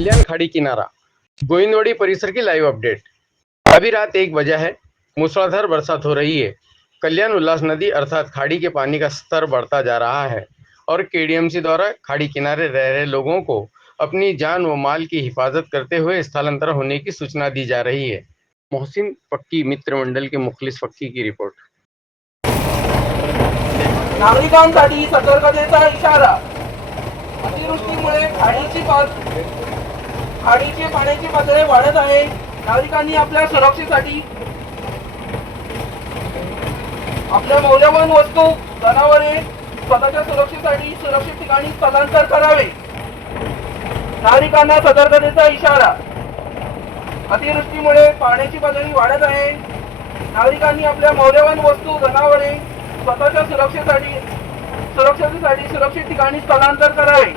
कल्याण खाड़ी किनारा गोविंदवाड़ी परिसर की लाइव अपडेट। अभी रात 1 बजा है। मूसलाधार बरसात हो रही है। कल्याण उल्लास नदी अर्थात खाड़ी के पानी का स्तर बढ़ता जा रहा है और केडीएमसी द्वारा खाड़ी किनारे रह रहे लोगों को अपनी जान व माल की हिफाजत करते हुए स्थलांतर होने की सूचना दी जा रही है। मोहसिन पक्की मित्र मंडल के मुखलिस पक्की की रिपोर्ट। नागरिकांसाठी सतर्कतेचा इशारा। अतिवृष्टीमुळे खाडीची पाण्याची पातळी वाढत आहे। नागरिकांनी आपल्या सुरक्षेसाठी आपल्या मौल्यवान वस्तू, जनावरे स्वतःच्या सुरक्षेसाठी सुरक्षित ठिकाणी स्थलांतर करावे। नागरिकांना सतर्कतेचा इशारा। अतिवृष्टीमुळे पाण्याची पातळी वाढत आहे। नागरिकांनी आपल्या मौल्यवान वस्तू, जनावरे स्वतःच्या सुरक्षेसाठी सुरक्षित ठिकाणी स्थलांतर करावे।